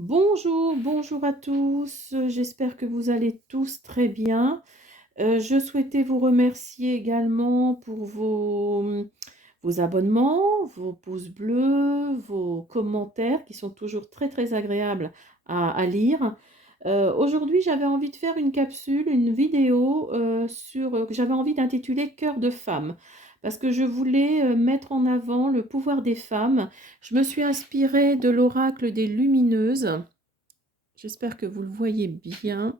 Bonjour, bonjour à tous. J'espère que vous allez tous très bien. Je souhaitais vous remercier également pour vos abonnements, vos pouces bleus, vos commentaires qui sont toujours très très agréables à lire. Aujourd'hui, j'avais envie de faire une capsule, une vidéo que j'avais envie d'intituler Cœur de femme, parce que je voulais mettre en avant le pouvoir des femmes. Je me suis inspirée de l'oracle des Lumineuses. J'espère que vous le voyez bien,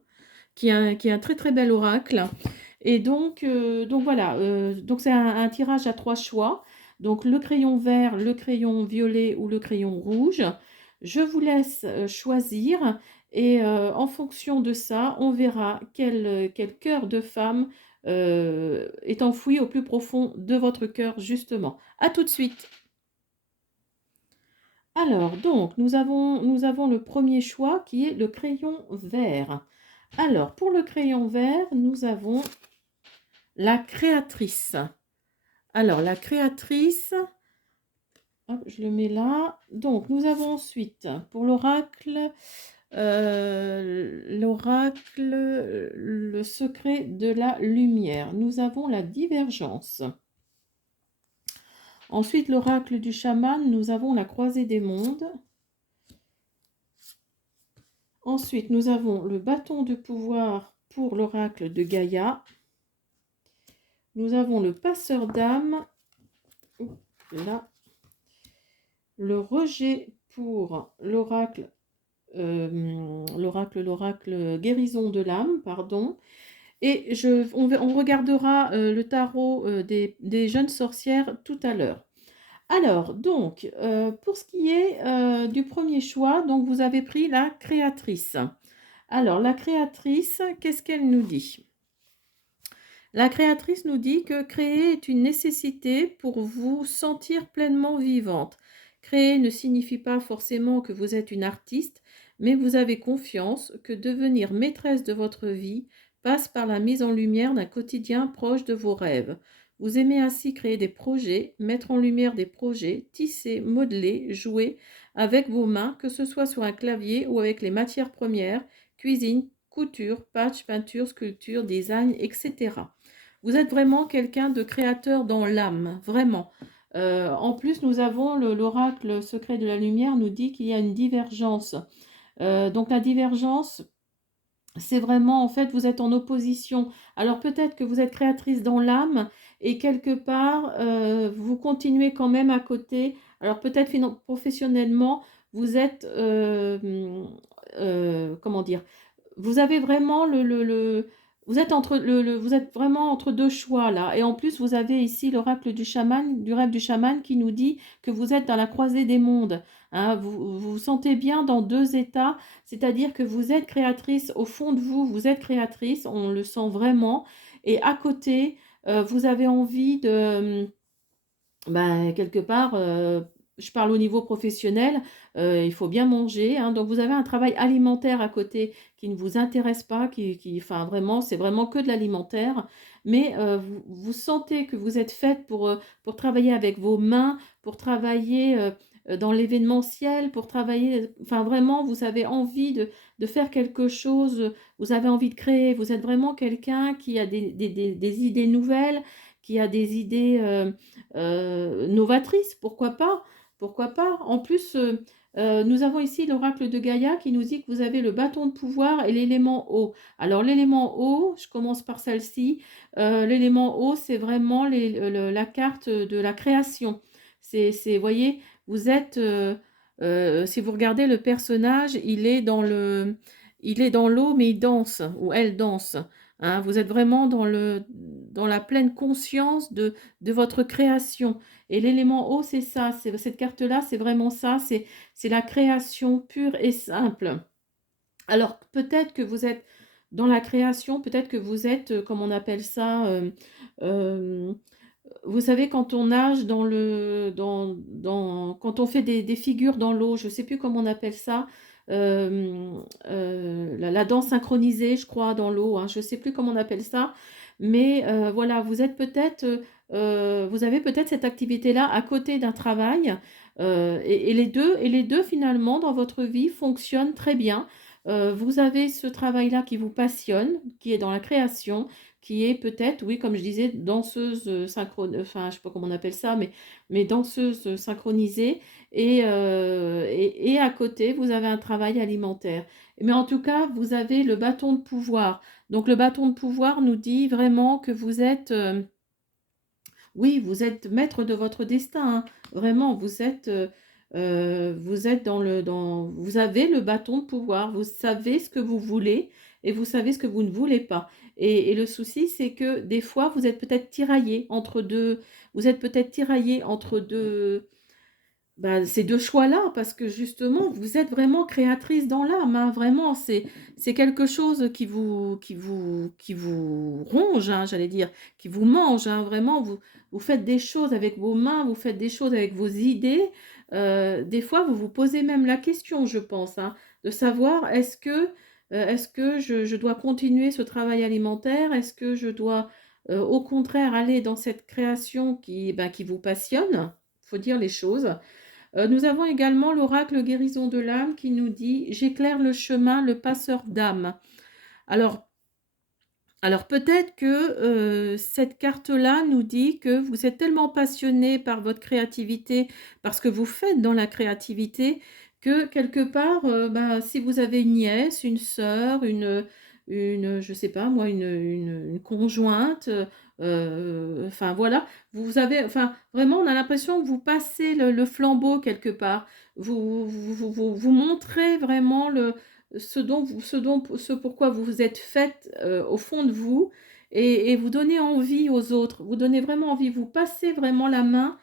qui est un très très bel oracle. Et donc voilà, donc c'est un tirage à trois choix. Donc le crayon vert, le crayon violet ou le crayon rouge. Je vous laisse choisir et en fonction de ça, on verra quel cœur de femme est enfoui au plus profond de votre cœur justement. À tout de suite. Alors, donc, nous avons le premier choix qui est le crayon vert. Alors, pour le crayon vert, nous avons la créatrice. Alors, la créatrice, hop, je le mets là. Donc, nous avons ensuite, pour l'oracle, le secret de la lumière. Nous avons la divergence. Ensuite, l'oracle du chaman, nous avons la croisée des mondes. Ensuite, nous avons le bâton de pouvoir pour l'oracle de Gaïa. Nous avons le passeur d'âme, là, le rejet pour l'oracle guérison de l'âme, pardon. Et on regardera le tarot des jeunes sorcières tout à l'heure. Alors, donc, pour ce qui est du premier choix, donc vous avez pris la créatrice. Alors, la créatrice, qu'est-ce qu'elle nous dit? La créatrice nous dit que créer est une nécessité pour vous sentir pleinement vivante. Créer ne signifie pas forcément que vous êtes une artiste, mais vous avez confiance que devenir maîtresse de votre vie passe par la mise en lumière d'un quotidien proche de vos rêves. Vous aimez ainsi créer des projets, mettre en lumière des projets, tisser, modeler, jouer avec vos mains, que ce soit sur un clavier ou avec les matières premières, cuisine, couture, patch, peinture, sculpture, design, etc. Vous êtes vraiment quelqu'un de créateur dans l'âme, vraiment. En plus, nous avons l'oracle secret de la lumière nous dit qu'il y a une divergence. Donc la divergence, c'est vraiment, en fait, vous êtes en opposition. Alors peut-être que vous êtes créatrice dans l'âme et quelque part, vous continuez quand même à côté. Alors peut-être professionnellement, vous êtes, comment dire, vous avez vraiment vous êtes vraiment entre deux choix là. Et en plus, vous avez ici l'oracle du chaman, du rêve du chaman qui nous dit que vous êtes dans la croisée des mondes. Hein. Vous sentez bien dans deux états, c'est-à-dire que vous êtes créatrice au fond de vous, vous êtes créatrice, on le sent vraiment. Et à côté, vous avez envie de, ben, quelque part, je parle au niveau professionnel, il faut bien manger, hein, donc vous avez un travail alimentaire à côté qui ne vous intéresse pas, enfin vraiment, c'est vraiment que de l'alimentaire, mais vous sentez que vous êtes faite pour travailler avec vos mains, pour travailler dans l'événementiel, pour travailler, enfin vraiment, vous avez envie de faire quelque chose, vous avez envie de créer, vous êtes vraiment quelqu'un qui a des idées nouvelles, qui a des idées novatrice, pourquoi pas? Pourquoi pas? En plus, nous avons ici l'oracle de Gaïa qui nous dit que vous avez le bâton de pouvoir et l'élément eau. Alors l'élément eau, je commence par celle-ci. L'élément eau, c'est vraiment la carte de la création. Voyez, vous êtes, si vous regardez le personnage, il est dans l'eau, mais il danse, ou elle danse. Hein. Vous êtes vraiment dans la pleine conscience de votre création. Et l'élément eau, c'est ça, cette carte-là, c'est vraiment ça, c'est la création pure et simple. Alors peut-être que vous êtes dans la création, peut-être que vous êtes, comme on appelle ça, euh, vous savez, quand on nage quand on fait des figures dans l'eau, je ne sais plus comment on appelle ça, la danse synchronisée, je crois, dans l'eau, hein, je ne sais plus comment on appelle ça, mais voilà, vous avez peut-être cette activité-là à côté d'un travail Et les deux, finalement, dans votre vie, fonctionnent très bien. Vous avez ce travail-là qui vous passionne, qui est dans la création, qui est peut-être, oui, comme je disais, danseuse enfin, je ne sais pas comment on appelle ça, mais danseuse synchronisée. Et à côté, vous avez un travail alimentaire. Mais en tout cas, vous avez le bâton de pouvoir. Donc, le bâton de pouvoir nous dit vraiment que vous êtes... oui, vous êtes maître de votre destin, hein. Vraiment, vous êtes vous avez le bâton de pouvoir, vous savez ce que vous voulez et vous savez ce que vous ne voulez pas. Et le souci, c'est que des fois, vous êtes peut-être tiraillé entre deux, vous êtes peut-être tiraillé entre deux, bah, ces 2 choix-là, parce que justement, vous êtes vraiment créatrice dans l'âme, hein, vraiment, c'est quelque chose qui vous ronge, hein, j'allais dire, qui vous mange, hein, vraiment, vous faites des choses avec vos mains, vous faites des choses avec vos idées. Des fois, vous vous posez même la question, je pense, hein, de savoir est-ce que je dois continuer ce travail alimentaire? Est-ce que je dois, au contraire, aller dans cette création qui vous passionne? Il faut dire les choses. Nous avons également l'oracle guérison de l'âme qui nous dit: j'éclaire le chemin, le passeur d'âme. Alors, alors peut-être que cette carte-là nous dit que vous êtes tellement passionné par votre créativité, par ce que vous faites dans la créativité, que quelque part, bah, si vous avez une nièce, une sœur, je sais pas moi, une conjointe, enfin voilà, vous avez, enfin vraiment, on a l'impression que vous passez le flambeau quelque part. Vous montrez vraiment ce pourquoi vous vous êtes faite au fond de vous, et vous donnez envie aux autres, vous donnez vraiment envie, vous passez vraiment la main.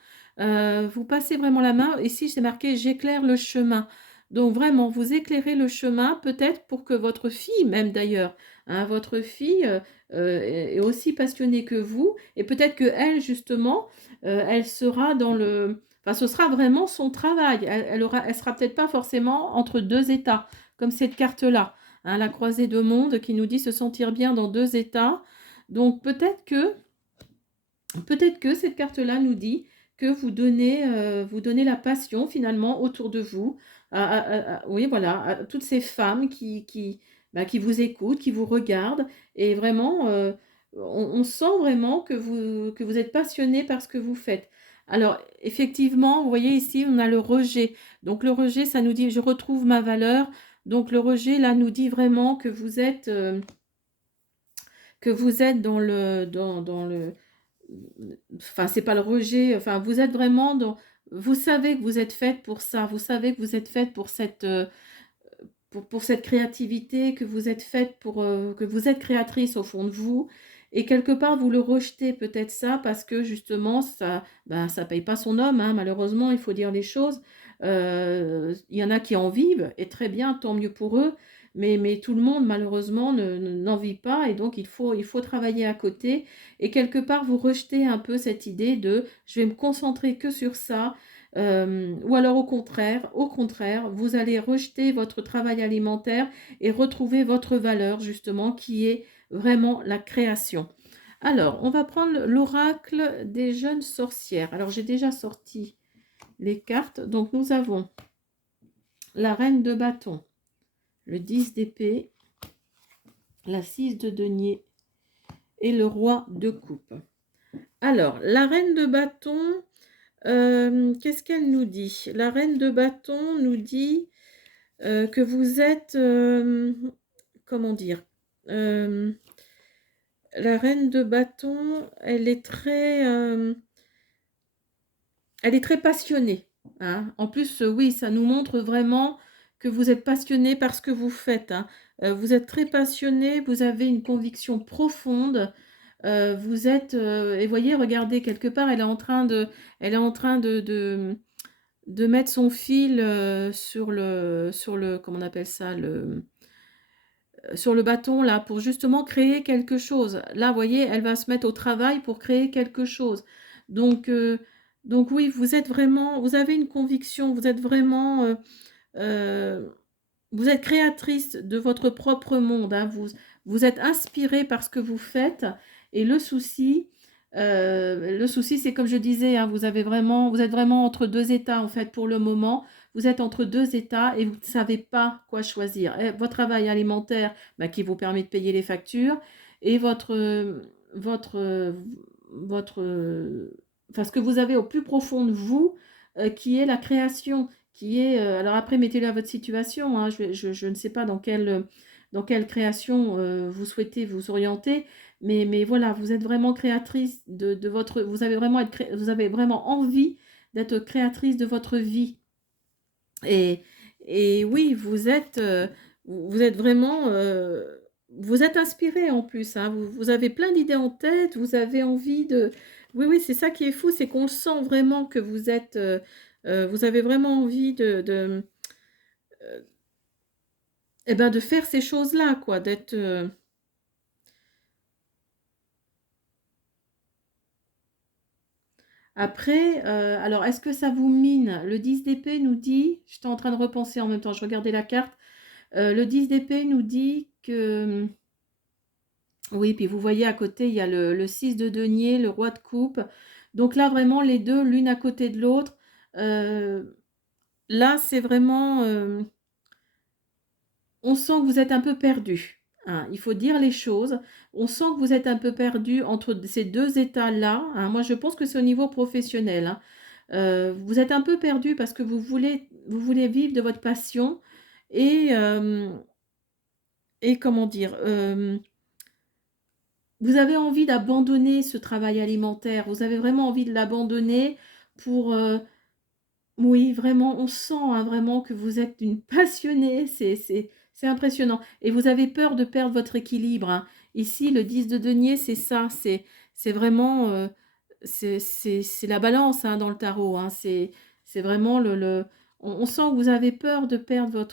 Ici, c'est marqué: j'éclaire le chemin. Donc vraiment, vous éclairez le chemin, peut-être pour que votre fille, même d'ailleurs, hein, votre fille est aussi passionnée que vous, et peut-être que elle, justement, elle sera dans le... Enfin, ce sera vraiment son travail. Elle sera peut-être pas forcément entre deux états comme cette carte-là, hein, la croisée de monde qui nous dit se sentir bien dans deux états. Donc peut-être que cette carte-là nous dit que vous donnez la passion finalement autour de vous, oui voilà, à toutes ces femmes qui vous écoutent, qui vous regardent, et vraiment, on sent vraiment que vous êtes passionné par ce que vous faites. Alors, effectivement, vous voyez ici, on a le rejet. Donc, le rejet, ça nous dit, je retrouve ma valeur. Donc, le rejet, là, nous dit vraiment que vous êtes dans le, enfin, c'est pas le rejet, enfin, vous êtes vraiment dans, vous savez que vous êtes faite pour ça, vous savez que vous êtes faite pour cette créativité, que vous êtes faite que vous êtes créatrice au fond de vous, et quelque part vous le rejetez peut-être ça parce que justement ça, ben, ça paye pas son homme, hein, malheureusement, il faut dire les choses. Il y en a qui en vivent et très bien, tant mieux pour eux, mais tout le monde malheureusement n'en vit pas, et donc il faut travailler à côté, et quelque part vous rejetez un peu cette idée de je vais me concentrer que sur ça. Ou alors au contraire, vous allez rejeter votre travail alimentaire et retrouver votre valeur justement qui est vraiment la création. Alors, on va prendre l'oracle des jeunes sorcières. Alors, j'ai déjà sorti les cartes. Donc, nous avons la reine de bâton, le 10 d'épée, la 6 de denier et le roi de coupe. Alors, la reine de bâton, qu'est-ce qu'elle nous dit? La reine de bâton nous dit que vous êtes, comment dire, euh, la reine de bâton, elle est très passionnée, hein. En plus, oui, ça nous montre vraiment que vous êtes passionné par ce que vous faites, hein. Vous êtes très passionné, vous avez une conviction profonde. Vous êtes, et voyez, regardez, quelque part, elle est en train de mettre son fil sur le, comment on appelle ça, sur le bâton là, pour justement créer quelque chose. Là, vous voyez, elle va se mettre au travail pour créer quelque chose. Donc, donc oui, vous êtes vraiment, vous avez une conviction, vous êtes vraiment, euh, vous êtes créatrice de votre propre monde, hein. Vous êtes inspirée par ce que vous faites. Et le souci, Le souci, c'est comme je disais, hein, vous êtes vraiment entre deux états en fait pour le moment. Vous êtes entre deux états et vous ne savez pas quoi choisir. Votre travail alimentaire, bah, qui vous permet de payer les factures, et votre, votre, enfin, ce que vous avez au plus profond de vous, qui est la création, qui est. Alors après, mettez-le à votre situation. Hein, je ne sais pas dans quelle création vous souhaitez vous orienter. Mais voilà, vous êtes vraiment créatrice de votre... Vous avez vraiment envie d'être créatrice de votre vie. Et, et oui, vous êtes vraiment... vous êtes inspirée en plus, hein. Vous avez plein d'idées en tête, vous avez envie de... Oui, oui, c'est ça qui est fou, c'est qu'on sent vraiment que vous êtes... vous avez vraiment envie eh ben, de faire ces choses-là, quoi, d'être... Après, alors est-ce que ça vous mine? Le 10 d'épée nous dit, j'étais en train de repenser en même temps, je regardais la carte, le 10 d'épée nous dit que, oui, puis vous voyez à côté, il y a le 6 de denier, le roi de coupe. Donc là, vraiment, les deux, l'une à côté de l'autre. euh, Là, c'est vraiment, on sent que vous êtes un peu perdu. Hein, il faut dire les choses. On sent que vous êtes un peu perdu entre ces deux états-là. Hein. Moi, je pense que c'est au niveau professionnel. Hein. Vous êtes un peu perdu parce que vous voulez vivre de votre passion et, et comment dire, vous avez envie d'abandonner ce travail alimentaire. Vous avez vraiment envie de l'abandonner pour, oui, vraiment, on sent hein, vraiment que vous êtes une passionnée, c'est impressionnant. Et vous avez peur de perdre votre équilibre. Hein. Ici, le 10 de denier, c'est ça, c'est vraiment, c'est la balance hein, dans le tarot. Hein. C'est vraiment on sent que vous avez peur de perdre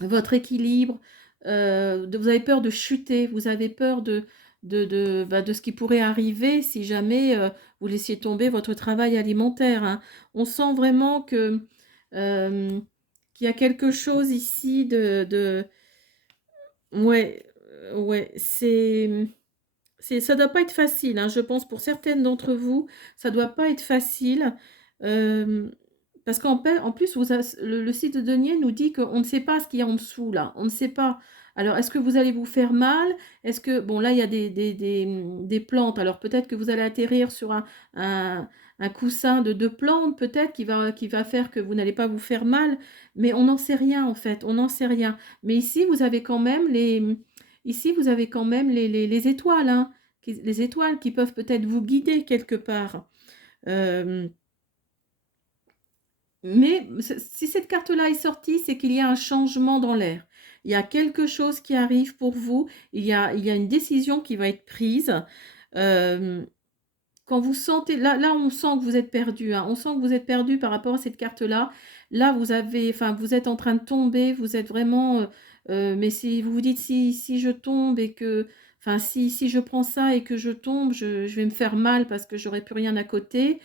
votre équilibre, vous avez peur de chuter, vous avez peur bah, de ce qui pourrait arriver si jamais vous laissiez tomber votre travail alimentaire. Hein. On sent vraiment euh, qu'il y a quelque chose ici ouais, ouais, ça doit pas être facile, hein, je pense pour certaines d'entre vous, ça doit pas être facile. euh, Parce en plus, le site de Denier nous dit qu'on ne sait pas ce qu'il y a en dessous, là. On ne sait pas. Alors, est-ce que vous allez vous faire mal? Est-ce que, bon, là, il y a des plantes. Alors, peut-être que vous allez atterrir sur un coussin de deux plantes, peut-être, qui va faire que vous n'allez pas vous faire mal. Mais on n'en sait rien, en fait. On n'en sait rien. Mais ici, vous avez quand même les étoiles, hein, les étoiles qui peuvent peut-être vous guider quelque part. Euh, mais si cette carte-là est sortie, c'est qu'il y a un changement dans l'air. Il y a quelque chose qui arrive pour vous. Il y a une décision qui va être prise. Euh, Quand vous sentez, là, on sent que vous êtes perdu. Hein. On sent que vous êtes perdu par rapport à cette carte-là. Là, enfin, vous êtes en train de tomber. Vous êtes vraiment. Mais si vous vous dites si je tombe et que, enfin, si je prends ça et que je tombe, je vais me faire mal parce que j'aurai plus rien à côté.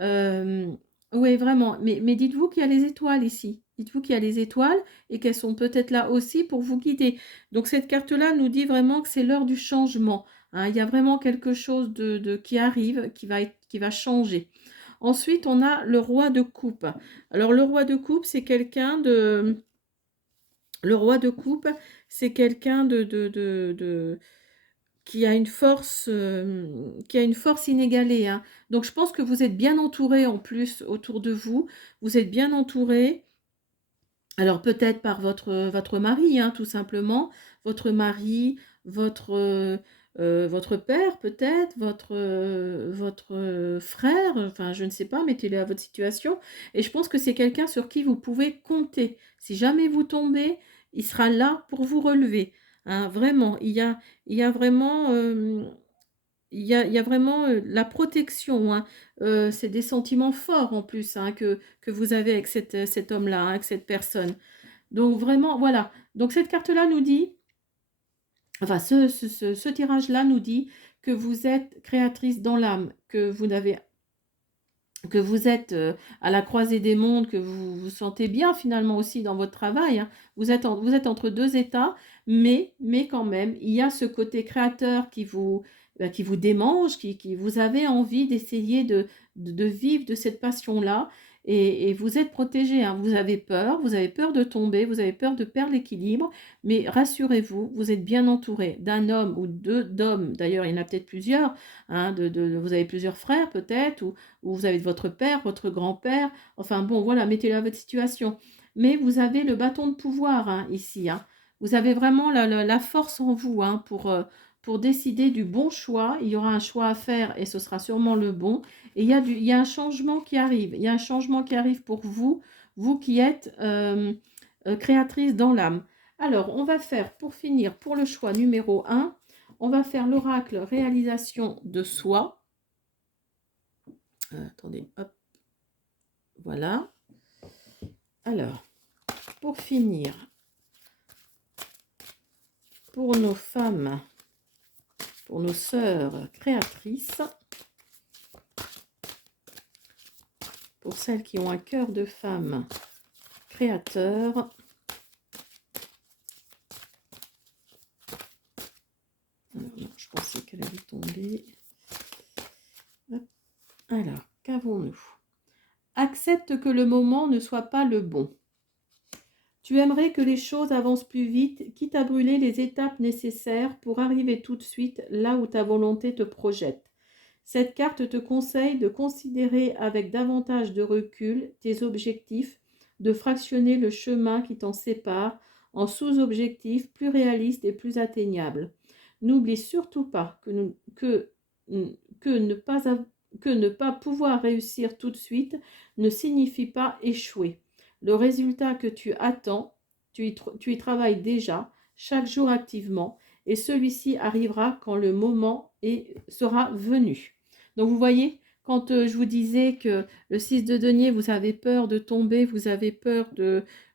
Euh, oui, vraiment. Mais dites-vous qu'il y a les étoiles ici. Dites-vous qu'il y a les étoiles et qu'elles sont peut-être là aussi pour vous guider. Donc cette carte-là nous dit vraiment que c'est l'heure du changement. Hein. Il y a vraiment quelque chose qui arrive, qui va changer. Ensuite, on a le roi de coupe. Alors le roi de coupe, c'est quelqu'un de... Le roi de coupe, c'est quelqu'un qui a une force inégalée. Hein. Donc je pense que vous êtes bien entouré en plus autour de vous. Vous êtes bien entouré. Alors peut-être par votre mari, hein, tout simplement. Votre mari, votre père peut-être, votre frère, enfin je ne sais pas, mettez-le à votre situation. Et je pense que c'est quelqu'un sur qui vous pouvez compter. Si jamais vous tombez, il sera là pour vous relever. Hein, vraiment, il y a vraiment, il y a vraiment la protection. Hein. C'est des sentiments forts en plus hein, que vous avez avec cet homme-là, hein, avec cette personne. Donc vraiment, voilà. Donc cette carte-là nous dit, enfin ce tirage-là nous dit que vous êtes créatrice dans l'âme, que vous êtes à la croisée des mondes, que vous vous sentez bien finalement aussi dans votre travail. Hein. Vous êtes entre deux états, mais quand même, il y a ce côté créateur qui vous démange, qui vous avez envie d'essayer de vivre de cette passion-là. Et vous êtes protégé, hein. Vous avez peur de tomber, vous avez peur de perdre l'équilibre, mais rassurez-vous, vous êtes bien entouré d'un homme ou d'hommes, d'ailleurs il y en a peut-être plusieurs, hein, vous avez plusieurs frères peut-être, ou vous avez votre père, votre grand-père, enfin bon voilà, mettez-le à votre situation. Mais vous avez le bâton de pouvoir, hein, ici, hein. Vous avez vraiment la force en vous, hein, pour décider du bon choix. Il y aura un choix à faire et ce sera sûrement le bon. Et il y a un changement qui arrive. Il y a un changement qui arrive pour vous, vous qui êtes créatrice dans l'âme. Alors, on va faire, pour finir, pour le choix numéro 1, on va faire l'oracle réalisation de soi. Attendez, hop. Voilà. Alors, pour finir, pour nos femmes, pour nos sœurs créatrices, pour celles qui ont un cœur de femme créateur, alors, non, je pensais qu'elle allait tomber. Hop. Alors, qu'avons-nous? Accepte que le moment ne soit pas le bon. Tu aimerais que les choses avancent plus vite, quitte à brûler les étapes nécessaires pour arriver tout de suite là où ta volonté te projette. Cette carte te conseille de considérer avec davantage de recul tes objectifs, de fractionner le chemin qui t'en sépare en sous-objectifs plus réalistes et plus atteignables. N'oublie surtout pas que ne pas pouvoir réussir tout de suite ne signifie pas échouer. Le résultat que tu attends, tu y travailles déjà, chaque jour activement, et celui-ci arrivera quand le moment sera venu. Donc vous voyez, quand je vous disais que le 6 de denier, vous avez peur de tomber, vous avez peur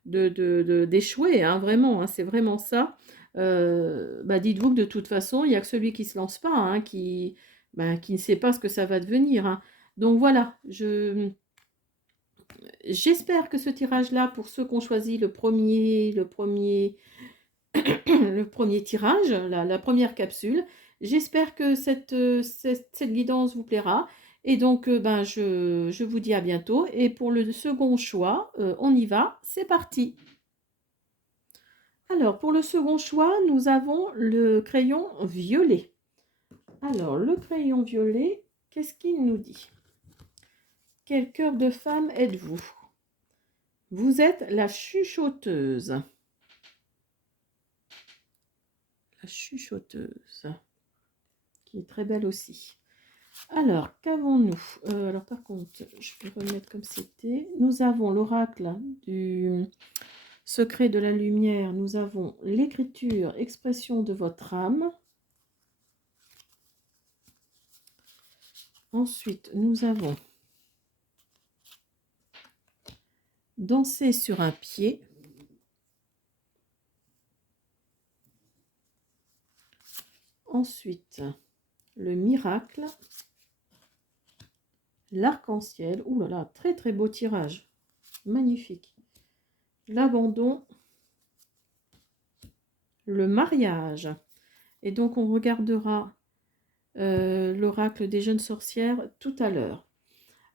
d'échouer, hein, vraiment, hein, c'est vraiment ça. Dites-vous que de toute façon, il n'y a que celui qui ne se lance pas, hein, qui ne sait pas ce que ça va devenir, hein. Donc voilà, j'espère que ce tirage-là, pour ceux qui ont choisi le premier tirage, la première capsule, j'espère que cette guidance vous plaira. Et donc, je vous dis à bientôt. Et pour le second choix, on y va, c'est parti. Alors, pour le second choix, nous avons le crayon violet. Alors, le crayon violet, qu'est-ce qu'il nous dit? Quel cœur de femme êtes-vous? Vous êtes la chuchoteuse. La chuchoteuse, qui est très belle aussi. Alors, qu'avons-nous? Alors, par contre, je vais remettre comme c'était. Nous avons l'oracle du secret de la lumière. Nous avons l'écriture, expression de votre âme. Ensuite, nous avons danser sur un pied. Ensuite, le miracle. L'arc-en-ciel. Ouh là là, très très beau tirage. Magnifique. L'abandon. Le mariage. Et donc, on regardera l'oracle des jeunes sorcières tout à l'heure.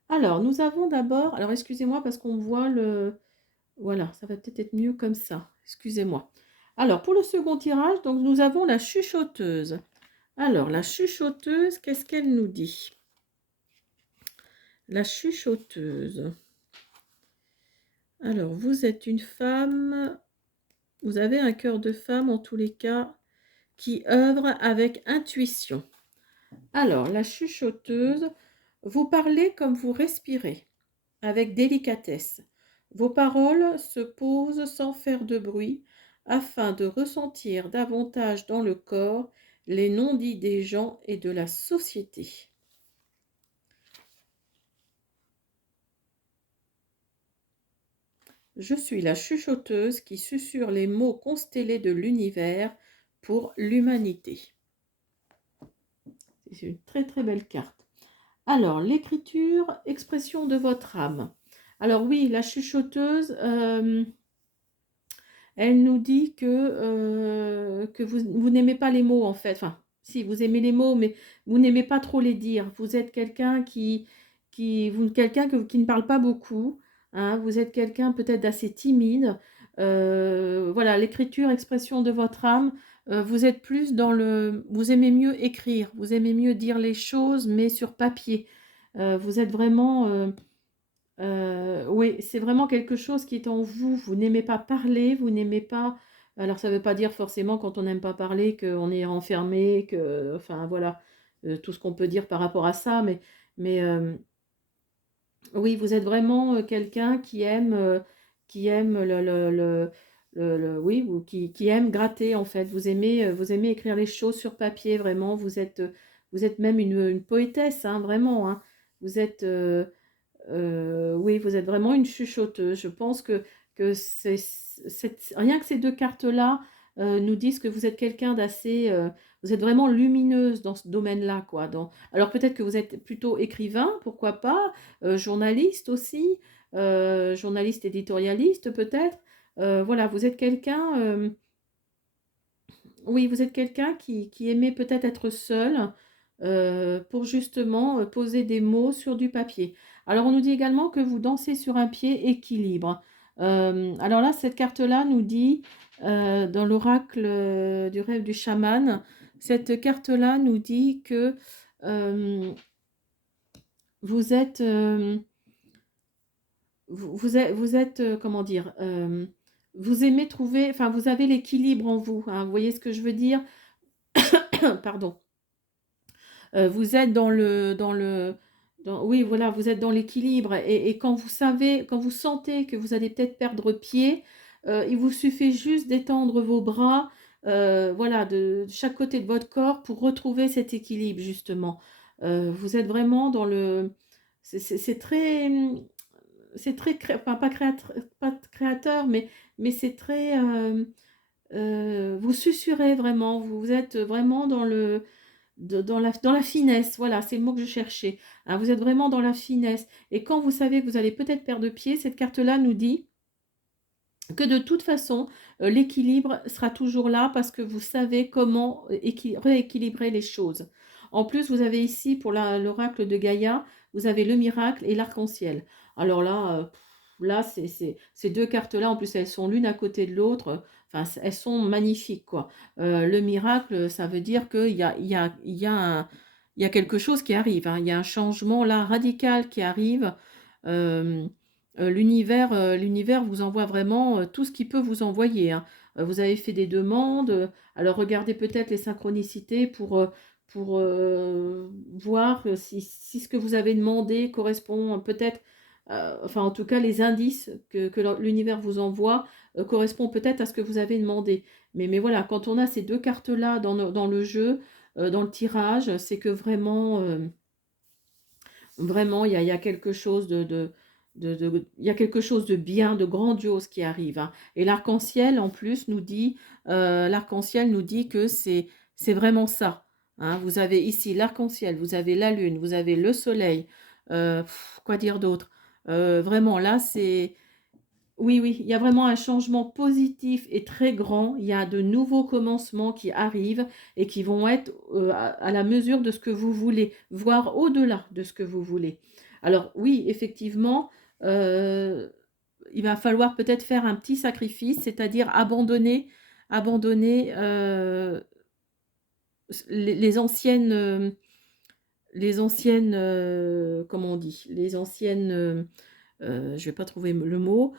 Alors, nous avons d'abord... Alors, excusez-moi parce qu'on voit le... Voilà, ça va peut-être être mieux comme ça. Excusez-moi. Alors, pour le second tirage, donc nous avons la chuchoteuse. Alors, la chuchoteuse, qu'est-ce qu'elle nous dit? La chuchoteuse. Alors, vous êtes une femme... Vous avez un cœur de femme, en tous les cas, qui œuvre avec intuition. Alors, la chuchoteuse, vous parlez comme vous respirez, avec délicatesse. Vos paroles se posent sans faire de bruit, afin de ressentir davantage dans le corps les non-dits des gens et de la société. Je suis la chuchoteuse qui susurre les mots constellés de l'univers pour l'humanité. C'est une très très belle carte. Alors, l'écriture, expression de votre âme. Alors oui, la chuchoteuse, elle nous dit que vous n'aimez pas les mots en fait. Enfin, si vous aimez les mots, mais vous n'aimez pas trop les dire. Vous êtes quelqu'un qui ne parle pas beaucoup, hein. Vous êtes quelqu'un peut-être d'assez timide. Voilà, l'écriture, expression de votre âme. Vous êtes plus dans vous aimez mieux écrire, vous aimez mieux dire les choses, mais sur papier. Vous êtes vraiment, oui, c'est vraiment quelque chose qui est en vous. Vous n'aimez pas parler, vous n'aimez pas. Alors, ça ne veut pas dire forcément quand on n'aime pas parler qu'on est enfermé, enfin voilà, tout ce qu'on peut dire par rapport à ça. Mais oui, vous êtes vraiment quelqu'un qui aime oui, ou qui aime gratter en fait. Vous aimez écrire les choses sur papier, vraiment. Vous êtes même une poétesse, hein, vraiment, hein. Vous êtes, oui, vous êtes vraiment une chuchoteuse. Je pense que rien que ces deux cartes-là nous disent que vous êtes quelqu'un d'assez, vous êtes vraiment lumineuse dans ce domaine-là, quoi. Alors peut-être que vous êtes plutôt écrivain, pourquoi pas, journaliste aussi, journaliste éditorialiste peut-être. Voilà, vous êtes quelqu'un, oui, vous êtes quelqu'un qui aimait peut-être être seul pour justement poser des mots sur du papier. Alors, on nous dit également que vous dansez sur un pied équilibre. Alors là, cette carte-là nous dit, dans l'oracle du rêve du chaman, cette carte-là nous dit que euh, vous êtes, vous êtes comment dire, vous aimez trouver, enfin, vous avez l'équilibre en vous, hein, vous voyez ce que je veux dire? Pardon. Vous êtes oui, voilà, vous êtes dans l'équilibre et quand vous savez, quand vous sentez que vous allez peut-être perdre pied, il vous suffit juste d'étendre vos bras, voilà, de chaque côté de votre corps pour retrouver cet équilibre justement. Vous êtes vraiment dans le c'est très, enfin pas créateur, mais c'est très, vous susurrez vraiment, vous êtes vraiment dans la finesse, voilà, c'est le mot que je cherchais, hein. Vous êtes vraiment dans la finesse. Et quand vous savez que vous allez peut-être perdre pied, cette carte-là nous dit que de toute façon, l'équilibre sera toujours là parce que vous savez comment rééquilibrer les choses. En plus, vous avez ici, pour l'oracle de Gaïa, vous avez le miracle et l'arc-en-ciel. Alors là, là, ces deux cartes-là, en plus, elles sont l'une à côté de l'autre. Enfin, elles sont magnifiques, quoi. Le miracle, ça veut dire il y a quelque chose qui arrive, hein. Il y a un changement là radical qui arrive. Euh, l'univers vous envoie vraiment tout ce qu'il peut vous envoyer, hein. Vous avez fait des demandes, alors regardez peut-être les synchronicités pour voir si ce que vous avez demandé correspond peut-être, enfin en tout cas les indices que l'univers vous envoie correspondent peut-être à ce que vous avez demandé. Mais voilà, quand on a ces deux cartes-là dans le jeu, dans le tirage, c'est que vraiment, vraiment, il y a quelque chose il y a quelque chose de bien, de grandiose qui arrive, hein. Et l'arc-en-ciel, en plus, l'arc-en-ciel nous dit que c'est vraiment ça, hein. Vous avez ici l'arc-en-ciel, vous avez la lune, vous avez le soleil, quoi dire d'autre? Vraiment, là, oui, oui, il y a vraiment un changement positif et très grand. Il y a de nouveaux commencements qui arrivent et qui vont être à la mesure de ce que vous voulez, voire au-delà de ce que vous voulez. Alors oui, effectivement, euh, il va falloir peut-être faire un petit sacrifice, c'est-à-dire abandonner les anciennes, comment on dit, les anciennes, je ne vais pas trouver le mot.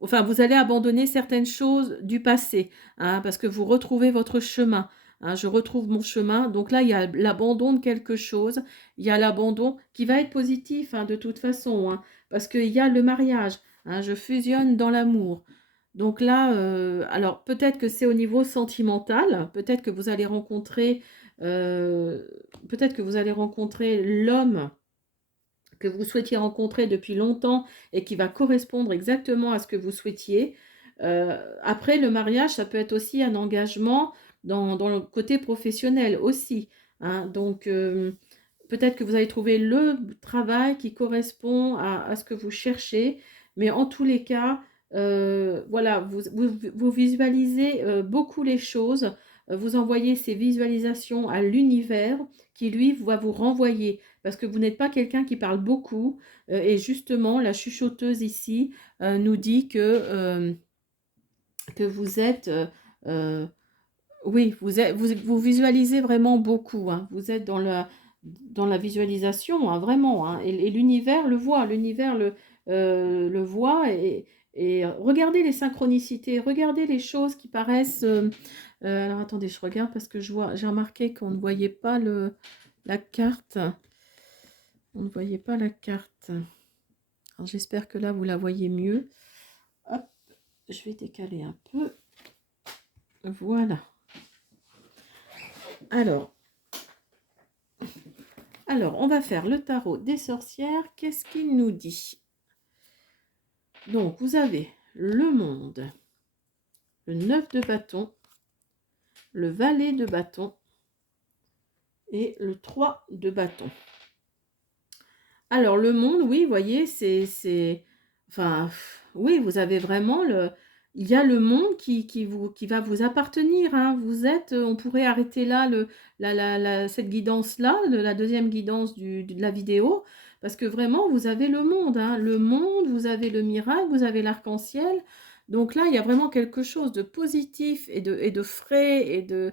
Enfin, vous allez abandonner certaines choses du passé, hein, parce que vous retrouvez votre chemin, hein. Je retrouve mon chemin. Donc là, il y a l'abandon de quelque chose. Il y a l'abandon qui va être positif, hein, de toute façon, hein, parce qu'il y a le mariage, hein. Je fusionne dans l'amour. Donc là, alors peut-être que c'est au niveau sentimental, euh, peut-être que vous allez rencontrer l'homme que vous souhaitiez rencontrer depuis longtemps et qui va correspondre exactement à ce que vous souhaitiez. Après, le mariage, ça peut être aussi un engagement dans le côté professionnel aussi, hein. Donc, peut-être que vous allez trouver le travail qui correspond à ce que vous cherchez, mais en tous les cas, voilà, vous visualisez beaucoup les choses. vous envoyez ces visualisations à l'univers qui, lui, va vous renvoyer. Parce que vous n'êtes pas quelqu'un qui parle beaucoup. Et justement, la chuchoteuse ici nous dit que vous êtes... oui, vous visualisez vraiment beaucoup, hein. Vous êtes dans la visualisation, hein, vraiment, hein. Et l'univers le voit, le voit. Et regardez les synchronicités, regardez les choses qui paraissent... alors attendez, je regarde parce que j'ai remarqué qu'on ne voyait pas la carte. On ne voyait pas la carte. Alors j'espère que là, vous la voyez mieux. Hop, je vais décaler un peu. Voilà. Alors, on va faire le tarot des sorcières. Qu'est-ce qu'il nous dit? Donc, vous avez le monde, le 9 de bâton, le valet de bâton et le 3 de bâton. Alors, le monde, oui, vous voyez, enfin, oui, vous avez vraiment il y a le monde qui va vous appartenir, hein. Vous êtes, on pourrait arrêter là cette guidance-là, la deuxième guidance de la vidéo, parce que vraiment, vous avez le monde, hein. Le monde, vous avez le miracle, vous avez l'arc-en-ciel. Donc là, il y a vraiment quelque chose de positif et de frais et de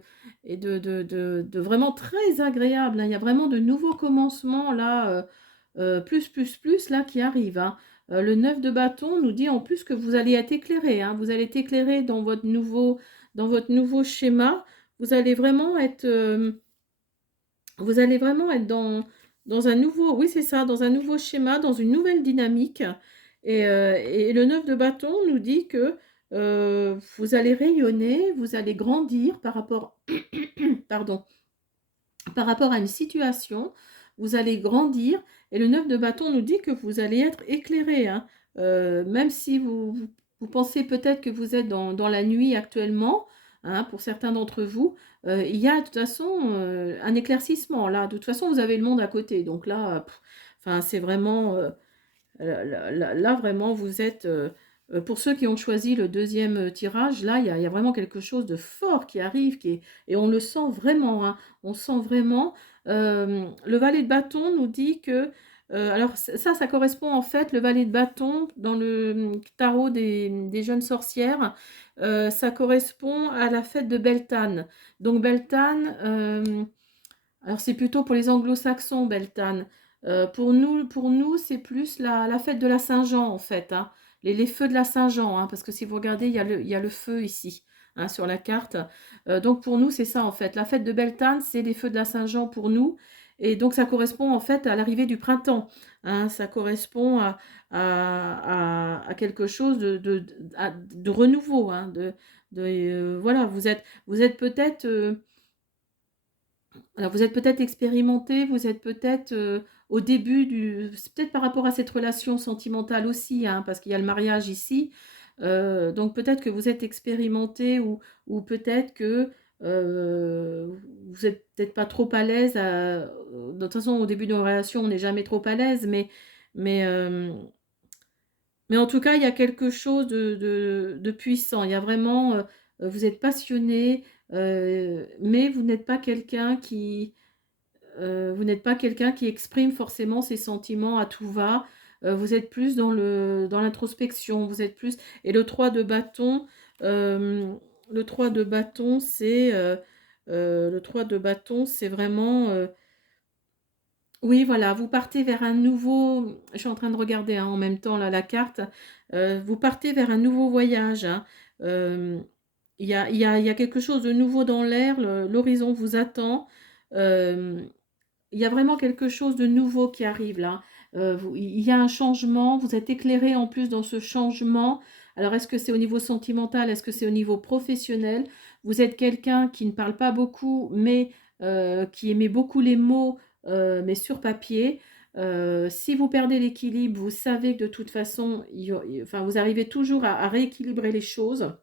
vraiment très agréable, hein. Il y a vraiment de nouveaux commencements là. Plus là qui arrive, hein. Le 9 de bâton nous dit en plus que vous allez être éclairé, hein. Vous allez être éclairé dans votre nouveau schéma. Vous allez vraiment être, dans un nouveau, oui c'est ça, dans un nouveau schéma, dans une nouvelle dynamique. Et le 9 de bâton nous dit que vous allez rayonner, vous allez grandir par rapport, pardon, par rapport à une situation, vous allez grandir. Et le 9 de bâton nous dit que vous allez être éclairé, hein. Même si vous pensez peut-être que vous êtes dans la nuit actuellement, hein, pour certains d'entre vous, il y a de toute façon un éclaircissement. Là, de toute façon, vous avez le monde à côté. Donc là, enfin, c'est vraiment... là, vraiment, vous êtes... pour ceux qui ont choisi le deuxième tirage, là, il y a vraiment quelque chose de fort qui arrive, et on le sent vraiment, hein. On sent vraiment. Le valet de bâton nous dit que... alors ça correspond en fait, le valet de bâton, dans le tarot des jeunes sorcières, ça correspond à la fête de Beltane. Donc Beltane, alors c'est plutôt pour les anglo-saxons, Beltane. Pour nous c'est plus la fête de la Saint-Jean en fait, hein. Les feux de la Saint-Jean, hein, parce que si vous regardez, il y a le feu ici, hein, sur la carte. Donc pour nous c'est ça en fait. La fête de Beltane, c'est les feux de la Saint-Jean pour nous. Et donc ça correspond en fait à l'arrivée du printemps, hein. Ça correspond à quelque chose de renouveau, hein, voilà, vous êtes peut-être... alors, vous êtes peut-être expérimenté, vous êtes peut-être au début c'est peut-être par rapport à cette relation sentimentale aussi, hein, parce qu'il y a le mariage ici. Donc, peut-être que vous êtes expérimenté, ou peut-être que vous n'êtes peut-être pas trop à l'aise. De toute façon, au début d'une relation, on n'est jamais trop à l'aise, mais, euh, mais en tout cas, il y a quelque chose de puissant. Il y a vraiment, vous êtes passionné, mais vous n'êtes pas quelqu'un qui exprime forcément ses sentiments à tout va. Vous êtes plus dans l'introspection, vous êtes plus... Et euh, le 3 de bâton, le 3 de bâton, c'est vraiment... oui, voilà, vous partez vers un nouveau... Je suis en train de regarder, hein, en même temps là, la carte. Vous partez vers un nouveau voyage, hein. Euh, il y a quelque chose de nouveau dans l'air, l'horizon vous attend. Euh, il y a vraiment quelque chose de nouveau qui arrive là. Il y a un changement, vous êtes éclairé en plus dans ce changement. Alors, est-ce que c'est au niveau sentimental, est-ce que c'est au niveau professionnel? Vous êtes quelqu'un qui ne parle pas beaucoup, mais qui aimait beaucoup les mots, mais sur papier. Si vous perdez l'équilibre, vous savez que de toute façon, enfin, vous arrivez toujours à rééquilibrer les choses.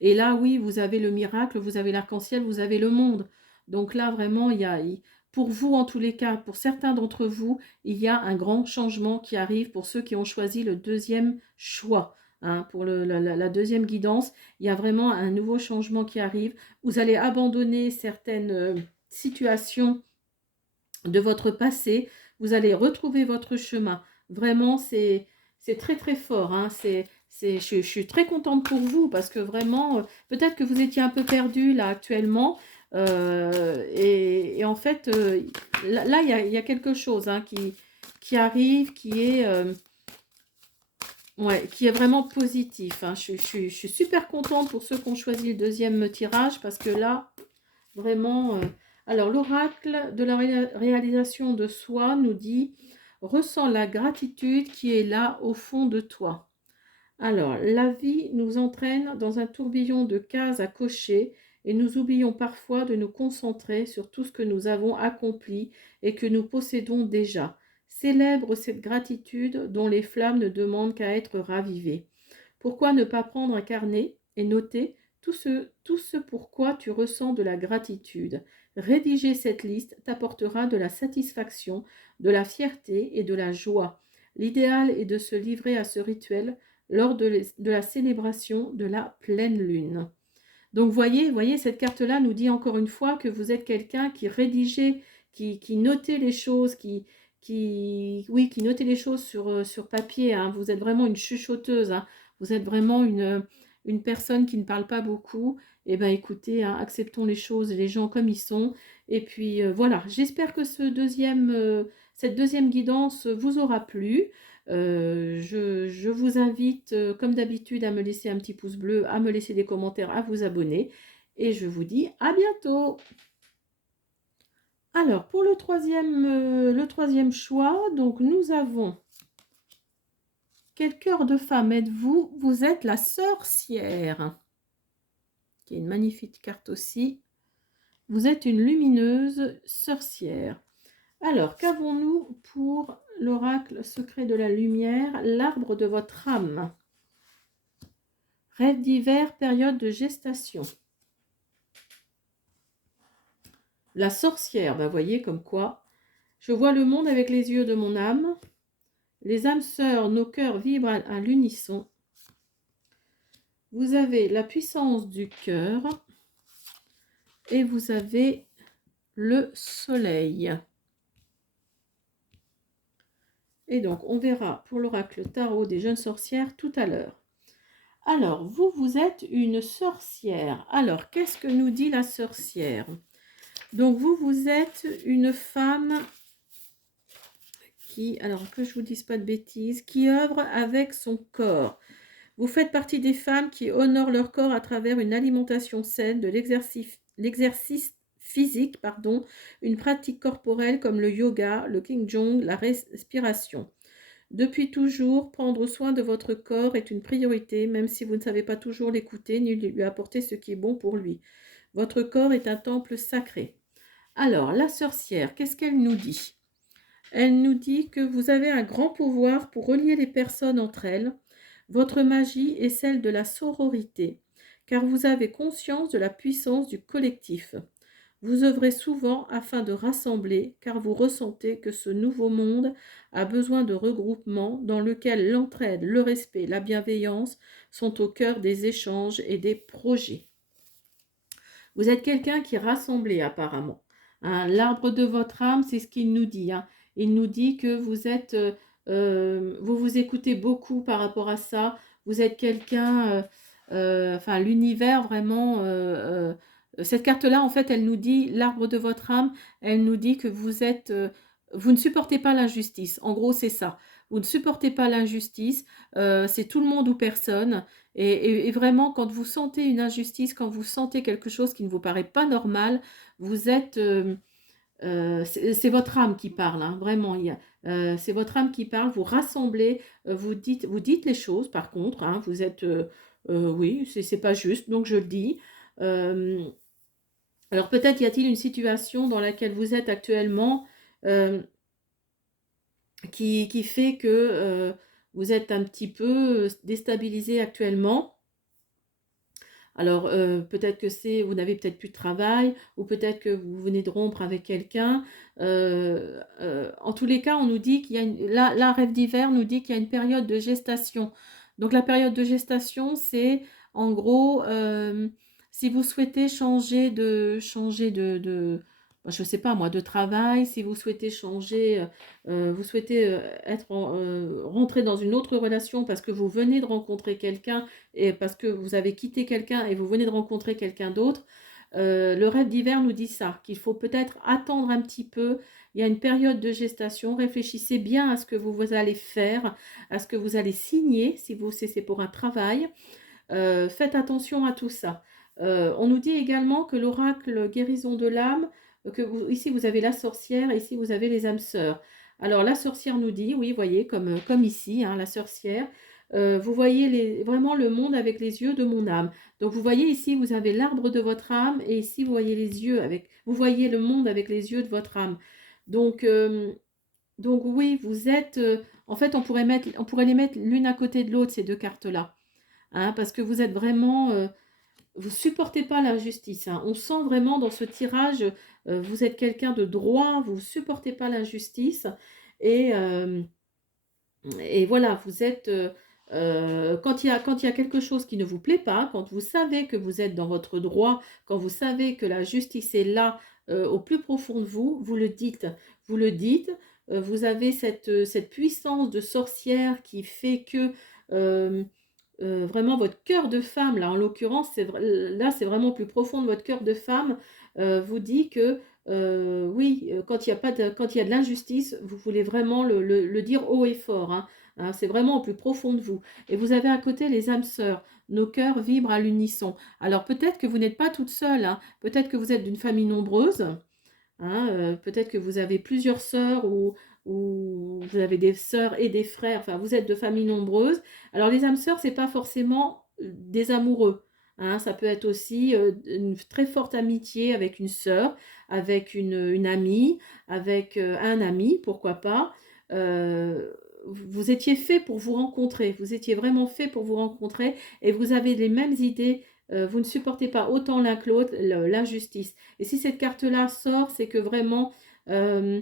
Et là, oui, vous avez le miracle, vous avez l'arc-en-ciel, vous avez le monde. Donc là, vraiment, pour vous, en tous les cas, pour certains d'entre vous, il y a un grand changement qui arrive pour ceux qui ont choisi le deuxième choix, hein, pour la deuxième guidance. Il y a vraiment un nouveau changement qui arrive. Vous allez abandonner certaines situations de votre passé. Vous allez retrouver votre chemin. Vraiment, c'est très très fort, hein. Je suis très contente pour vous parce que vraiment, peut-être que vous étiez un peu perdu là actuellement. Et en fait, là, il y a quelque chose, hein, qui arrive, ouais, qui est vraiment positif, hein. Je suis super contente pour ceux qui ont choisi le deuxième tirage parce que là, vraiment... Alors, l'oracle de la réalisation de soi nous dit: ressens la gratitude qui est là au fond de toi. Alors, la vie nous entraîne dans un tourbillon de cases à cocher et nous oublions parfois de nous concentrer sur tout ce que nous avons accompli et que nous possédons déjà. Célèbre cette gratitude dont les flammes ne demandent qu'à être ravivées. Pourquoi ne pas prendre un carnet et noter tout ce pourquoi tu ressens de la gratitude? Rédiger cette liste t'apportera de la satisfaction, de la fierté et de la joie. L'idéal est de se livrer à ce rituel lors de la célébration de la pleine lune. Donc voyez, cette carte-là nous dit encore une fois que vous êtes quelqu'un qui rédigeait, qui notait les choses, oui, qui notait les choses sur papier, hein. Vous êtes vraiment une chuchoteuse, hein. Vous êtes vraiment une personne qui ne parle pas beaucoup. Eh bien écoutez, hein, acceptons les choses et les gens comme ils sont. Et puis voilà, j'espère que cette deuxième guidance vous aura plu. Je vous invite, comme d'habitude, à me laisser un petit pouce bleu, à me laisser des commentaires, à vous abonner. Et je vous dis à bientôt. Alors, pour le troisième choix, donc nous avons quel cœur de femme êtes-vous? Vous êtes la sorcière, qui est une magnifique carte aussi. Vous êtes une lumineuse sorcière. Alors, qu'avons-nous pour l'oracle secret de la lumière, l'arbre de votre âme? Rêve d'hiver, période de gestation. La sorcière, bah voyez comme quoi. Je vois le monde avec les yeux de mon âme. Les âmes sœurs, nos cœurs vibrent à l'unisson. Vous avez la puissance du cœur. Et vous avez le soleil. Et donc, on verra pour l'oracle tarot des jeunes sorcières tout à l'heure. Alors, vous êtes une sorcière. Alors, qu'est-ce que nous dit la sorcière? Donc, vous êtes une femme qui, alors que je vous dise pas de bêtises, qui œuvre avec son corps. Vous faites partie des femmes qui honorent leur corps à travers une alimentation saine, de l'exercice physique, une pratique corporelle comme le yoga, le Qigong, la respiration. Depuis toujours, prendre soin de votre corps est une priorité, même si vous ne savez pas toujours l'écouter ni lui apporter ce qui est bon pour lui. Votre corps est un temple sacré. Alors, la sorcière, qu'est-ce qu'elle nous dit? Elle nous dit que vous avez un grand pouvoir pour relier les personnes entre elles. Votre magie est celle de la sororité, car vous avez conscience de la puissance du collectif. Vous œuvrez souvent afin de rassembler, car vous ressentez que ce nouveau monde a besoin de regroupement dans lequel l'entraide, le respect, la bienveillance sont au cœur des échanges et des projets. Vous êtes quelqu'un qui est rassemblé apparemment, hein. L'arbre de votre âme, c'est ce qu'il nous dit, hein. Il nous dit que vous vous écoutez beaucoup par rapport à ça. Vous êtes quelqu'un, enfin l'univers vraiment. Cette carte-là, en fait, elle nous dit l'arbre de votre âme. Elle nous dit que vous ne supportez pas l'injustice. En gros, c'est ça. Vous ne supportez pas l'injustice. C'est tout le monde ou personne. Et vraiment, quand vous sentez une injustice, quand vous sentez quelque chose qui ne vous paraît pas normal, vous êtes... c'est votre âme qui parle, hein, vraiment. C'est votre âme qui parle, vous rassemblez, vous dites les choses, par contre, hein, vous êtes... oui, c'est pas juste, donc je le dis. Alors peut-être y a-t-il une situation dans laquelle vous êtes actuellement qui fait que vous êtes un petit peu déstabilisé actuellement. Alors, peut-être que vous n'avez peut-être plus de travail, ou peut-être que vous venez de rompre avec quelqu'un. En tous les cas, on nous dit qu'il y a là, Rêve d'hiver nous dit qu'il y a une période de gestation. Donc la période de gestation, c'est en gros, si vous souhaitez je sais pas moi, de travail, si vous souhaitez changer, vous souhaitez rentrer dans une autre relation parce que vous venez de rencontrer quelqu'un et parce que vous avez quitté quelqu'un et vous venez de rencontrer quelqu'un d'autre, le rêve d'hiver nous dit ça, qu'il faut peut-être attendre un petit peu. Il y a une période de gestation. Réfléchissez bien à ce que vous allez faire, à ce que vous allez signer, si c'est pour un travail. Faites attention à tout ça. On nous dit également que l'oracle guérison de l'âme, ici vous avez la sorcière, et ici vous avez les âmes sœurs. Alors la sorcière nous dit, oui, voyez, comme ici, hein, la sorcière, vous voyez vraiment le monde avec les yeux de mon âme. Donc vous voyez ici, vous avez l'arbre de votre âme, et ici vous voyez vous voyez le monde avec les yeux de votre âme. Donc, donc oui, vous êtes, en fait, on pourrait les mettre l'une à côté de l'autre, ces deux cartes-là. Hein, parce que vous êtes vraiment, vous supportez pas l'injustice. Hein. On sent vraiment dans ce tirage, vous êtes quelqu'un de droit, vous supportez pas l'injustice. Et, et voilà, vous êtes, quand il y a quelque chose qui ne vous plaît pas, quand vous savez que vous êtes dans votre droit, quand vous savez que la justice est là, au plus profond de vous, vous le dites. Vous le dites. Vous avez cette puissance de sorcière qui fait que vraiment votre cœur de femme, là en l'occurrence, là c'est vraiment plus profond de votre cœur de femme, vous dit que oui, quand il y a pas quand il y a de l'injustice, vous voulez vraiment le dire haut et fort. Hein. Hein, c'est vraiment au plus profond de vous. Et vous avez à côté les âmes sœurs. Nos cœurs vibrent à l'unisson. Alors peut-être que vous n'êtes pas toute seule. Hein. Peut-être que vous êtes d'une famille nombreuse. Hein, peut-être que vous avez plusieurs sœurs ou vous avez des sœurs et des frères, enfin vous êtes de familles nombreuses. Alors les âmes sœurs, c'est pas forcément des amoureux. Hein, ça peut être aussi une très forte amitié avec une sœur, avec une amie, avec un ami, pourquoi pas. Vous étiez fait pour vous rencontrer, vous étiez vraiment fait pour vous rencontrer et vous avez les mêmes idées. Vous ne supportez pas autant l'un que l'autre l'injustice. Et si cette carte-là sort, c'est que vraiment, euh,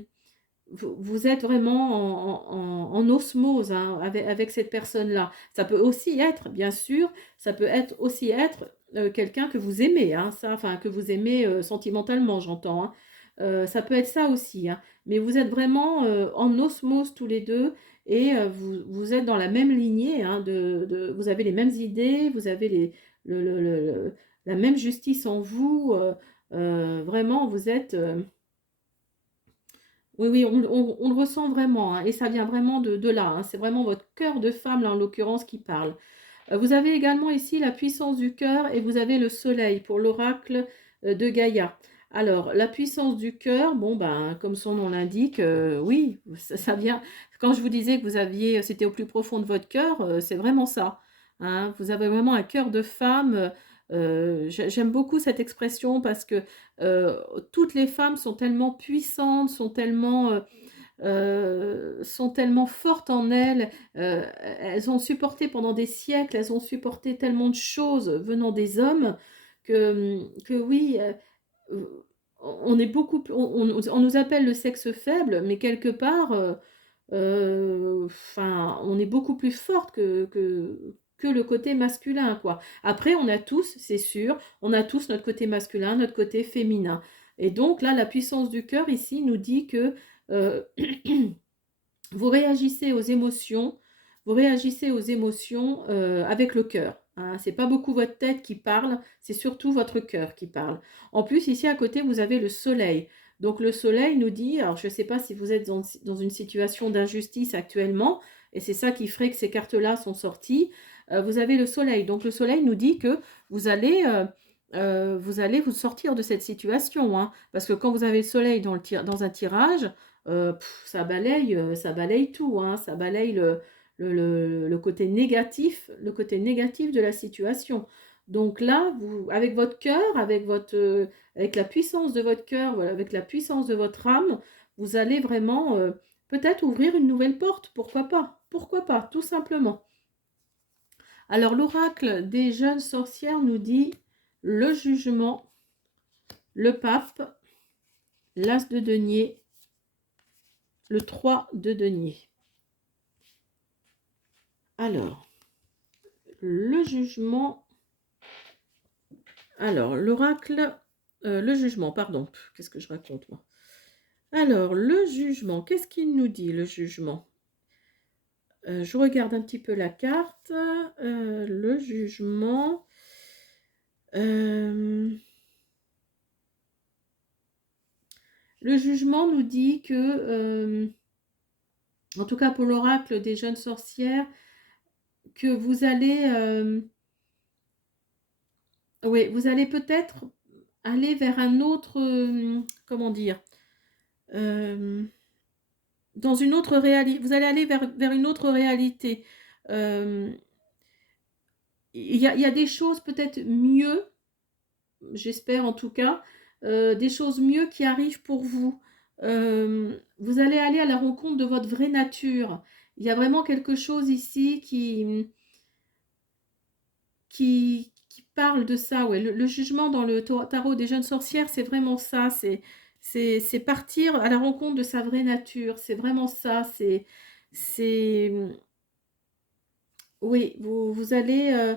vous êtes vraiment en osmose hein, avec cette personne-là. Ça peut aussi être, bien sûr, ça peut être aussi être quelqu'un que vous aimez, hein, ça, enfin que vous aimez sentimentalement, j'entends. Hein. Ça peut être ça aussi. Hein. Mais vous êtes vraiment en osmose tous les deux et vous êtes dans la même lignée. Hein, vous avez les mêmes idées, vous avez la même justice en vous. Vraiment, vous êtes... oui, oui, on le ressent vraiment, hein, et ça vient vraiment de là. Hein, c'est vraiment votre cœur de femme, là, en l'occurrence, qui parle. Vous avez également ici la puissance du cœur et vous avez le soleil pour l'oracle de Gaïa. Alors, la puissance du cœur, bon, ben, comme son nom l'indique, oui, ça vient. Quand je vous disais que c'était au plus profond de votre cœur, c'est vraiment ça. Hein. Vous avez vraiment un cœur de femme. J'aime beaucoup cette expression parce que euh, toutes les femmes sont tellement puissantes, sont tellement fortes en elles, elles ont supporté pendant des siècles, elles ont supporté tellement de choses venant des hommes que oui, on est beaucoup, on nous appelle le sexe faible, mais quelque part, enfin, on est beaucoup plus forte que le côté masculin, quoi. Après, on a tous, c'est sûr, on a tous notre côté masculin, notre côté féminin. Et donc là, la puissance du cœur ici nous dit que euh, vous réagissez aux émotions, avec le cœur. Hein. C'est pas beaucoup votre tête qui parle, c'est surtout votre cœur qui parle. En plus, ici à côté, vous avez le soleil. Donc le soleil nous dit, alors je ne sais pas si vous êtes dans une situation d'injustice actuellement, et c'est ça qui ferait que ces cartes-là sont sorties. Vous avez le soleil. Donc le soleil nous dit que vous allez vous sortir de cette situation. Hein. Parce que quand vous avez le soleil dans un tirage, ça balaye tout, hein, ça balaye le côté négatif de la situation. Donc là, avec votre cœur, avec la puissance de votre cœur, voilà, avec la puissance de votre âme, vous allez vraiment peut-être ouvrir une nouvelle porte, pourquoi pas, tout simplement. Alors l'oracle des jeunes sorcières nous dit le jugement, le pape, l'as de denier, le 3 de denier. Alors, le jugement. Alors, l'oracle, le jugement, pardon. Qu'est-ce que je raconte, moi? Alors, le jugement, qu'est-ce qu'il nous dit, le jugement? Je regarde un petit peu la carte. Le jugement. Le jugement nous dit que, en tout cas pour l'oracle des jeunes sorcières, que vous allez, oui, vous allez peut-être aller vers un autre, comment dire, dans une autre réalité. Vous allez aller vers une autre réalité. Il y a des choses peut-être mieux, j'espère en tout cas, des choses mieux qui arrivent pour vous. Vous allez aller à la rencontre de votre vraie nature. Il y a vraiment quelque chose ici qui parle de ça. Ouais. Le jugement dans le tarot des jeunes sorcières, c'est vraiment ça. C'est partir à la rencontre de sa vraie nature. C'est vraiment ça. C'est, oui, vous allez...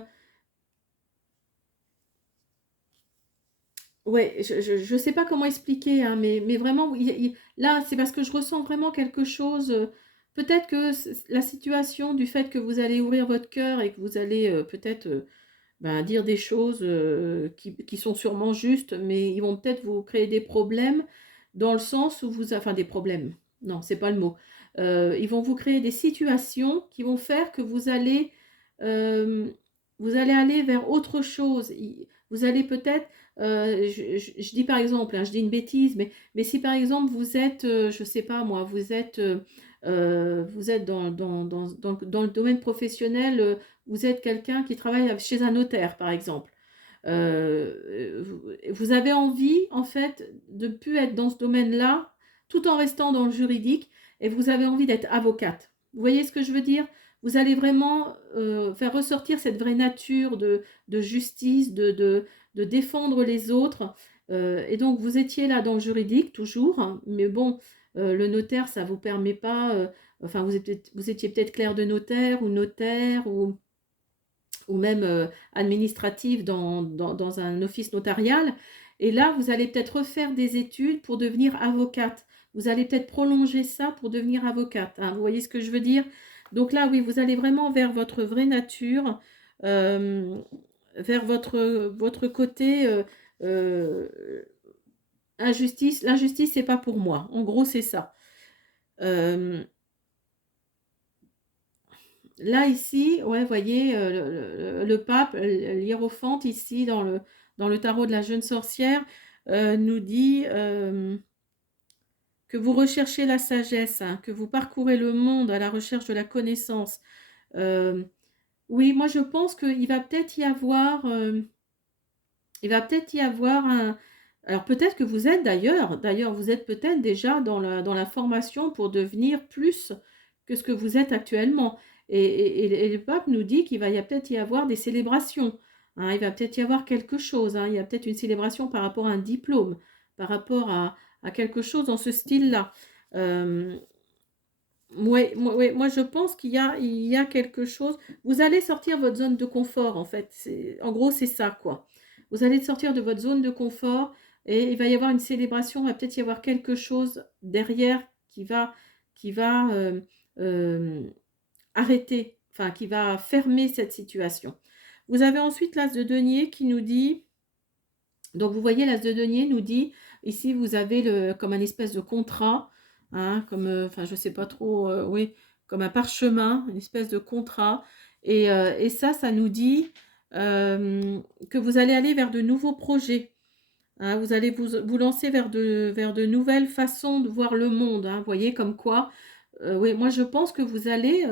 ouais, je sais pas comment expliquer, hein, mais vraiment, là, c'est parce que je ressens vraiment quelque chose. Peut-être que la situation du fait que vous allez ouvrir votre cœur et que vous allez peut-être ben, dire des choses qui sont sûrement justes, mais ils vont peut-être vous créer des problèmes dans le sens où vous... Enfin, des problèmes. Non, c'est pas le mot. Ils vont vous créer des situations qui vont faire que euh, vous allez aller vers autre chose. Vous allez peut-être je dis par exemple, hein, je dis une bêtise, mais si par exemple vous êtes, je sais pas moi, vous êtes dans le domaine professionnel, vous êtes quelqu'un qui travaille chez un notaire par exemple. Vous avez envie en fait de ne plus être dans ce domaine-là tout en restant dans le juridique et vous avez envie d'être avocate. Vous voyez ce que je veux dire? Vous allez vraiment faire ressortir cette vraie nature de justice, de défendre les autres. Et donc, vous étiez là dans le juridique, toujours, hein, mais bon, le notaire, ça ne vous permet pas... enfin, vous étiez peut-être clerc de notaire, ou même administratif dans un office notarial. Et là, vous allez peut-être refaire des études pour devenir avocate. Vous allez peut-être prolonger ça pour devenir avocate. Hein. Vous voyez ce que je veux dire? Donc là, oui, vous allez vraiment vers votre vraie nature, euh, vers votre côté euh, injustice. L'injustice, c'est pas pour moi. En gros, c'est ça. Euh, Là, ici, ouais, vous voyez, le pape, l'hiérophante, ici, dans le tarot de la jeune sorcière, nous dit que vous recherchez la sagesse, hein, que vous parcourez le monde à la recherche de la connaissance. Euh, oui, moi, je pense qu'il va peut-être y avoir, il va peut-être y avoir un... Alors, peut-être que vous êtes d'ailleurs, vous êtes peut-être déjà dans la formation pour devenir plus que ce que vous êtes actuellement. Et le pape nous dit qu'il va peut-être y avoir des célébrations. Hein, il va peut-être y avoir quelque chose. Hein, il y a peut-être une célébration par rapport à un diplôme, par rapport à quelque chose dans ce style-là. Euh, ouais, moi, je pense il y a quelque chose. Vous allez sortir de votre zone de confort, en fait. En gros, c'est ça, quoi. Vous allez sortir de votre zone de confort et il va y avoir une célébration. Il va peut-être y avoir quelque chose derrière qui va euh, arrêter, enfin, qui va fermer cette situation. Vous avez ensuite l'as de denier qui nous dit, donc vous voyez, l'as de denier nous dit, ici vous avez comme un espèce de contrat, hein, comme, enfin je sais pas trop, oui, comme un parchemin, une espèce de contrat. Et ça nous dit que vous allez aller vers de nouveaux projets. Hein, vous allez vous lancer vers de nouvelles façons de voir le monde. Hein, vous voyez, comme quoi, oui, moi je pense que vous allez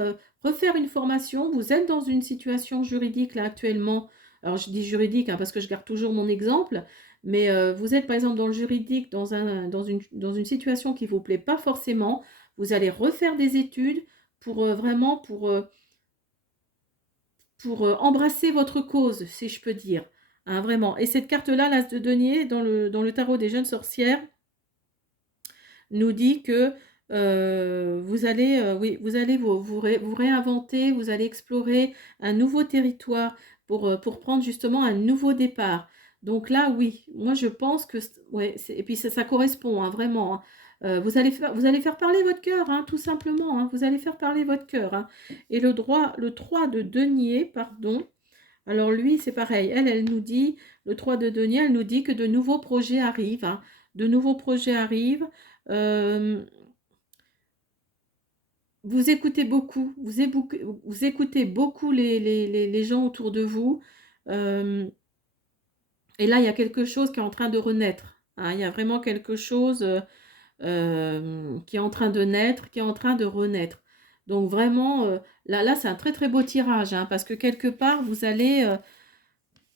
refaire une formation. Vous êtes dans une situation juridique là actuellement. Alors je dis juridique hein, parce que je garde toujours mon exemple, mais vous êtes par exemple dans le juridique, dans une situation qui ne vous plaît pas forcément. Vous allez refaire des études pour vraiment pour embrasser votre cause, si je peux dire. Hein, vraiment. Et cette carte-là, l'As de denier, dans le tarot des jeunes sorcières, nous dit que oui, vous allez vous réinventer, vous allez explorer un nouveau territoire pour prendre justement un nouveau départ. Donc là, oui, moi je pense que, ouais, et puis ça correspond, hein, vraiment, hein. Vous allez faire parler votre cœur, hein, tout simplement, hein, vous allez faire parler votre cœur, hein. Et le 3 de denier, pardon, alors lui, c'est pareil, elle nous dit, le 3 de denier, elle nous dit que de nouveaux projets arrivent, hein, de nouveaux projets arrivent. euh, Vous écoutez beaucoup, vous écoutez beaucoup les gens autour de vous. euh, et là, il y a quelque chose qui est en train de renaître, hein. Il y a vraiment quelque chose qui est en train de naître, qui est en train de renaître. Donc vraiment, là c'est un très très beau tirage, hein, parce que quelque part, vous allez,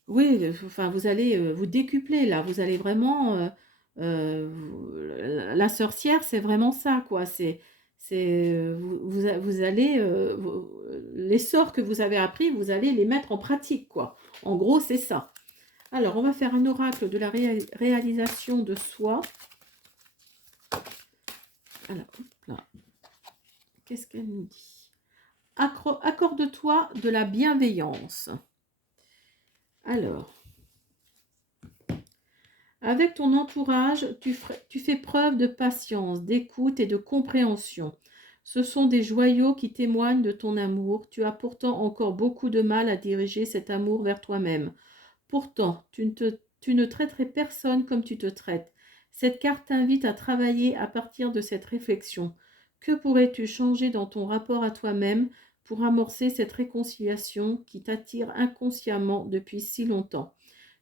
oui, enfin, vous allez vous décupler là. Vous allez vraiment, la sorcière, c'est vraiment ça, quoi. Vous allez, les sorts que vous avez appris, vous allez les mettre en pratique, quoi. En gros, c'est ça. Alors, on va faire un oracle de la réalisation de soi. Alors, hop là. Qu'est-ce qu'elle nous dit? Accorde-toi de la bienveillance. Alors, avec ton entourage, tu fais preuve de patience, d'écoute et de compréhension. Ce sont des joyaux qui témoignent de ton amour. Tu as pourtant encore beaucoup de mal à diriger cet amour vers toi-même. Pourtant, tu ne traiterais personne comme tu te traites. Cette carte t'invite à travailler à partir de cette réflexion. Que pourrais-tu changer dans ton rapport à toi-même pour amorcer cette réconciliation qui t'attire inconsciemment depuis si longtemps?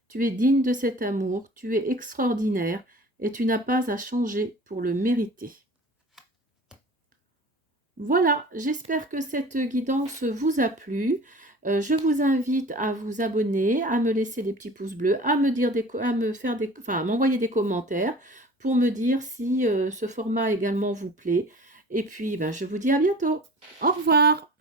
Tu es digne de cet amour, tu es extraordinaire et tu n'as pas à changer pour le mériter. Voilà, j'espère que cette guidance vous a plu. Je vous invite à vous abonner, à me laisser des petits pouces bleus, à me dire à me faire enfin, à m'envoyer des commentaires pour me dire si ce format également vous plaît. Et puis, ben, je vous dis à bientôt. Au revoir.